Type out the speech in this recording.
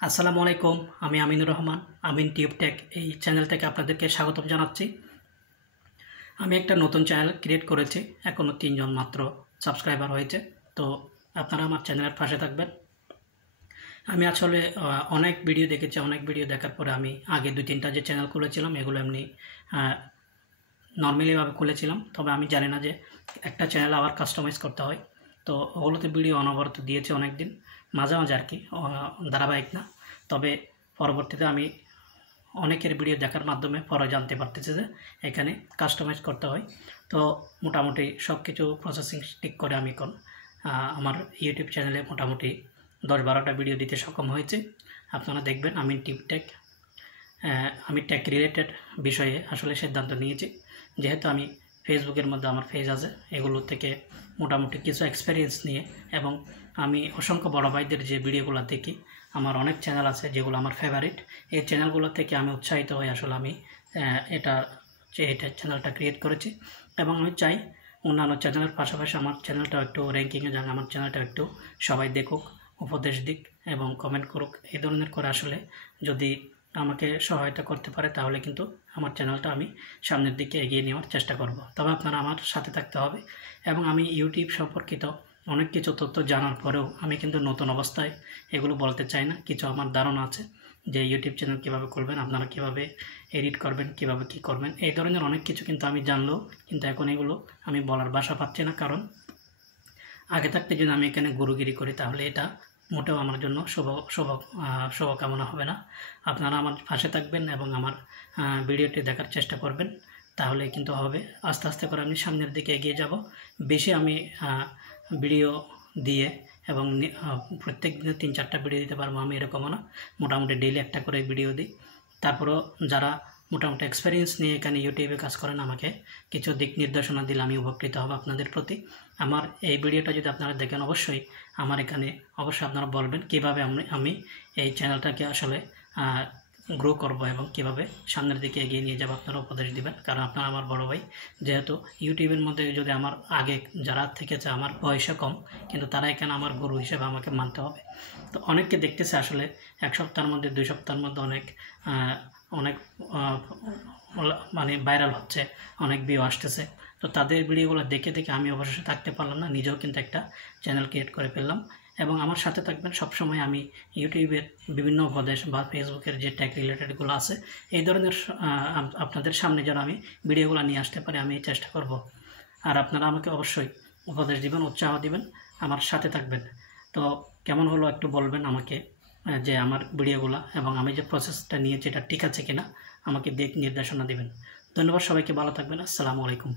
আসসালামু আলাইকুম। আমি আমিনুর রহমান, আমিন টিউব টেক এই চ্যানেল থেকে আপনাদেরকে স্বাগতম জানাচ্ছি। আমি একটা নতুন চ্যানেল ক্রিয়েট করেছি, এখনও 3 জন মাত্র সাবস্ক্রাইবার হয়েছে। তো আপনারা আমার চ্যানেলের পাশে থাকবেন। আমি আসলে অনেক ভিডিও দেখেছি, অনেক ভিডিও দেখার পরে আমি আগে 2-3টা যে চ্যানেল খুলেছিলাম এগুলো এমনি নর্মালিভাবে খুলেছিলাম, তবে আমি জানি না যে একটা চ্যানেল আবার কাস্টমাইজ করতে হয়। তো ওগুলোতে ভিডিও অনবরত দিয়েছে অনেক দিন, মাঝে মাঝে আর কি, ধারাবাহিক না। তবে পরবর্তীতে আমি অনেকের ভিডিও দেখার মাধ্যমে পরে জানতে পারতেছে যে এখানে কাস্টমাইজ করতে হয়। তো মোটামুটি সব কিছু প্রসেসিং ঠিক করে আমি এখন আমার ইউটিউব চ্যানেলে মোটামুটি 10-12টা ভিডিও দিতে সক্ষম হয়েছে। আপনারা দেখবেন আমি টিউব টেক, আমি টেক রিলেটেড বিষয়ে আসলে সিদ্ধান্ত নিয়েছি। যেহেতু আমি ফেসবুকের মধ্যে আমার পেজ আছে, এগুলো থেকে মোটামুটি কিছু এক্সপিরিয়েন্স নিয়ে, এবং আমি অসংখ্য বড় ভাইদের যে ভিডিওগুলো দেখি, আমার অনেক চ্যানেল আছে যেগুলো আমার ফেভারিট। এই চ্যানেলগুলো থেকে আমি উৎসাহিত হয়ে আসলে আমি এটা চ্যানেলটা ক্রিয়েট করেছি। এবং আমি চাই অন্যান্য চ্যানেলের পাশাপাশি আমার চ্যানেলটাও একটু র্যাঙ্কিংয়ে যাক, আমার চ্যানেলটা একটু সবাই দেখুক, উপদেশ দিক এবং কমেন্ট করুক। এই ধরনের করে আসলে যদি আমাকে সহায়তা করতে পারে তাহলে কিন্তু আমার চ্যানেলটা আমি সামনের দিকে এগিয়ে নেওয়ার চেষ্টা করব। তবে আপনারা আমার সাথে থাকতে হবে। এবং আমি ইউটিউব সম্পর্কিত অনেক কিছু তথ্য জানার পরেও আমি কিন্তু নতুন অবস্থায় এগুলো বলতে চাই না। কিছু আমার ধারণা আছে যে ইউটিউব চ্যানেল কীভাবে করবেন, আপনারা কীভাবে এডিট করবেন, কীভাবে কী করবেন, এই ধরনের অনেক কিছু কিন্তু আমি জানলেও কিন্তু এখন এগুলো আমি বলার ভাষা পাচ্ছি না। কারণ আগে থাকতে যদি আমি এখানে গুরুগিরি করি তাহলে এটা মোটেও আমার জন্য শুভকামনা হবে না। আপনারা আমার পাশে থাকবেন এবং আমার ভিডিওটি দেখার চেষ্টা করবেন, তাহলে কিন্তু হবে। আস্তে আস্তে করে আমি সামনের দিকে এগিয়ে যাব। বেশি আমি ভিডিও দিয়ে এবং প্রত্যেক দিনে 3-4টা ভিডিও দিতে পারবো আমি এরকমও না, মোটামুটি ডেইলি একটা করে ভিডিও দিই। তারপরও যারা মোটামুটি এক্সপিরিয়েন্স নিয়ে এখানে ইউটিউবে কাজ করেন, আমাকে কিছু দিক নির্দেশনা দিলে আমি উপকৃত হব আপনাদের প্রতি। আমার এই ভিডিওটা যদি আপনারা দেখেন, অবশ্যই আমার এখানে অবশ্যই আপনারা বলবেন কীভাবে আমি এই চ্যানেলটাকে আসলে গ্রো করব এবং কীভাবে সামনের দিকে এগিয়ে নিয়ে যাব, আপনারা উপদেশ দিবেন। কারণ আপনারা আমার বড় ভাই, যেহেতু ইউটিউবের মধ্যে যদি আমার আগে যারা থেকেছে আমার বয়সে কম, কিন্তু তারা এখানে আমার গুরু হিসেবে আমাকে মানতে হবে। তো অনেককে দেখতেছে আসলে 1 সপ্তাহের মধ্যে 2 সপ্তাহের মধ্যে অনেক মানে ভাইরাল হচ্ছে, অনেক ভিউ আসতেছে। তো তাদের ভিডিওগুলো দেখে দেখে আমি অবশ্যই থাকতে পারলাম না, নিজেও কিন্তু একটা চ্যানেল ক্রিয়েট করে ফেললাম। এবং আমার সাথে থাকবেন সবসময়। আমি ইউটিউবের বিভিন্ন উপদেশ বা ফেসবুকের যে ট্যাগ রিলেটেডগুলো আছে, এই ধরনের আপনাদের সামনে যেন আমি ভিডিওগুলো নিয়ে আসতে পারি, আমি চেষ্টা করব। আর আপনারা আমাকে অবশ্যই উপদেশ দিবেন, উৎসাহ দিবেন, আমার সাথে থাকবেন। তো কেমন হলো একটু বলবেন আমাকে, যে আমার ভিডিওগুলো এবং আমি যে প্রসেসটা নিয়েছি এটা ঠিক আছে কিনা আমাকে দিক নির্দেশনা দিবেন। ধন্যবাদ সবাইকে, ভালো থাকবেন। আসসালামু আলাইকুম।